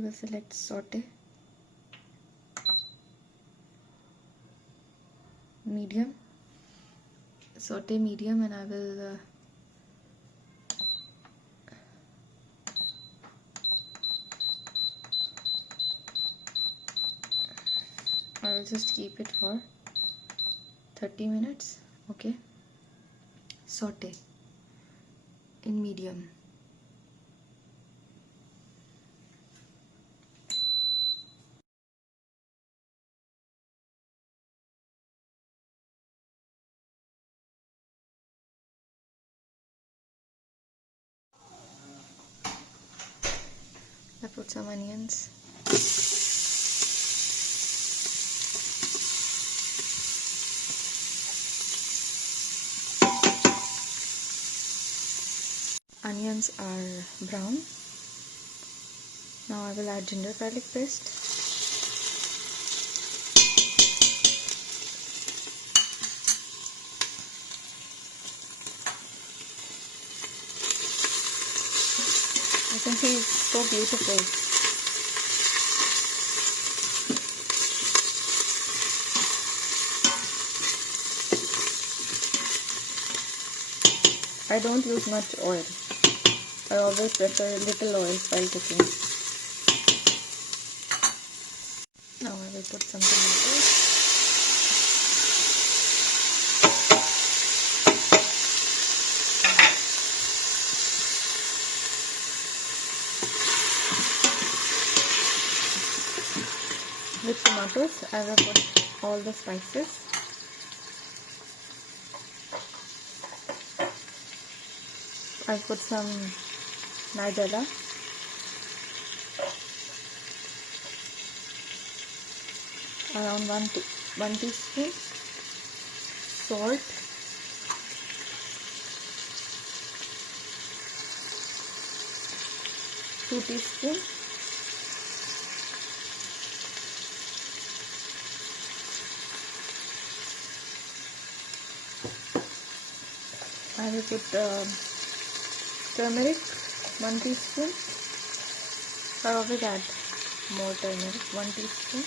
we will select saute, medium, saute medium, and I will just keep it for 30 minutes. Okay, saute in medium. I put some onions. Onions are brown. Now I will add ginger garlic paste. I can see it's so beautiful. I don't use much oil. I always prefer little oil while cooking. Now I will put some tomatoes. With tomatoes, I will put all the spices. I'll put some nigella, around 1 teaspoon, salt, two teaspoons, I will put turmeric, 1 teaspoon. I always add more turmeric, 1 teaspoon.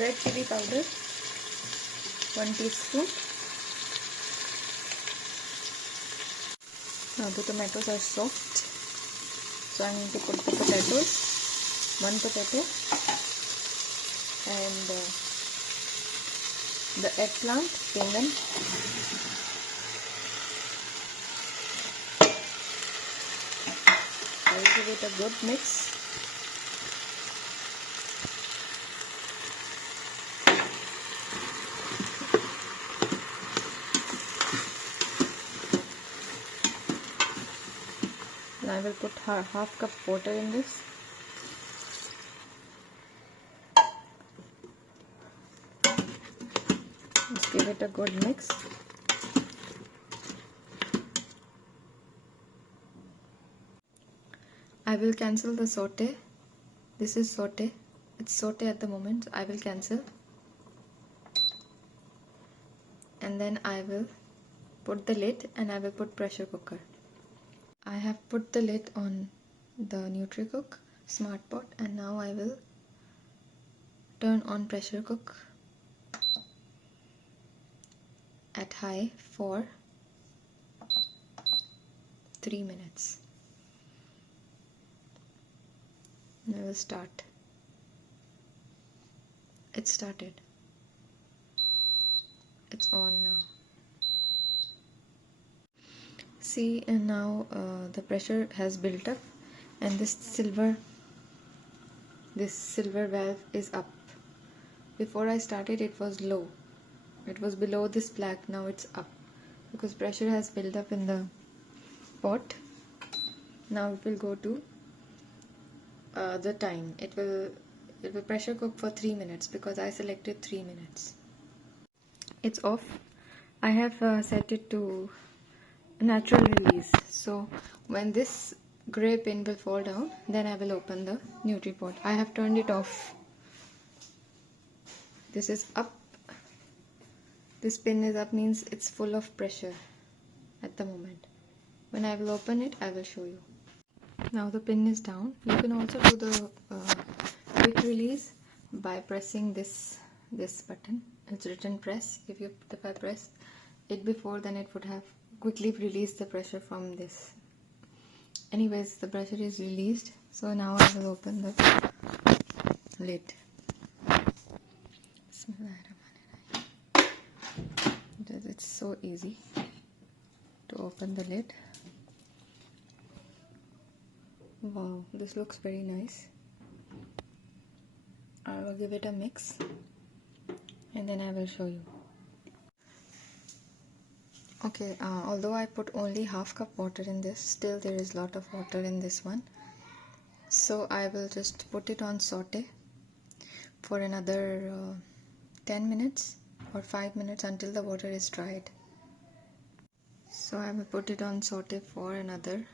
Red chili powder, 1 teaspoon. Now the tomatoes are soft, so I need to put the potatoes, 1 potato, and the eggplant, baingan. I will give it a good mix. And I will put half cup water in this. Just give it a good mix. I will cancel the saute. This is saute. It's saute at the moment. I will cancel. And then I will put the lid and I will put pressure cooker. I have put the lid on the NutriCook Smart Pot, and now I will turn on pressure cook at high for 3 minutes. And I will start. It started. It's on now. See, and now the pressure has built up, and this silver valve is up. Before I started, it was low. It was below this black. Now it's up because pressure has built up in the pot. Now it will go to the time. It will pressure cook for 3 minutes because I selected 3 minutes. It's off. I have set it to natural release, so when this gray pin will fall down, then I will open the NutriPot. I have turned it off. This is up. This pin is up, means it's full of pressure at the moment. When I will open it, I will show you. Now the pin is down. You can also do the quick release by pressing this button. It's written press. If I press it before, then it would have quickly released the pressure from this. Anyways, the pressure is released. So now I will open the lid. It's so easy to open the lid. Wow, this looks very nice. I will give it a mix and then I will show you. Okay, although I put only half cup water in this, still there is lot of water in this one. So I will just put it on saute for another 10 minutes or 5 minutes until the water is dried. So I will put it on saute for another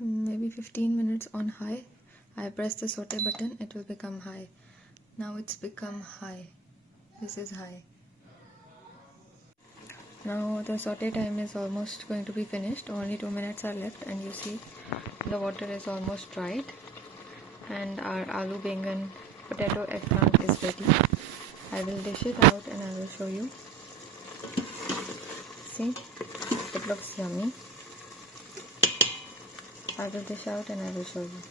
maybe 15 minutes on high. I press the saute button, it will become high. Now it's become high. This is high. Now the saute time is almost going to be finished. Only 2 minutes are left and you see the water is almost dried and our aloo baingan potato eggplant is ready. I will dish it out and I will show you. See, it looks yummy. I will dish out and I will show you.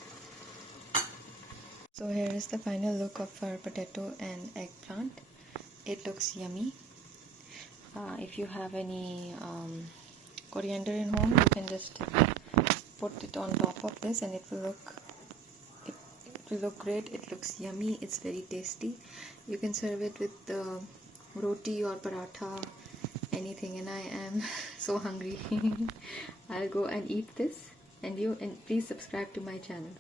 So here is the final look of our potato and eggplant. It looks yummy. If you have any coriander in home, you can just put it on top of this and it will look great. It looks yummy. It's very tasty. You can serve it with roti or paratha, anything. And I am so hungry. I'll go and eat this. And please subscribe to my channel.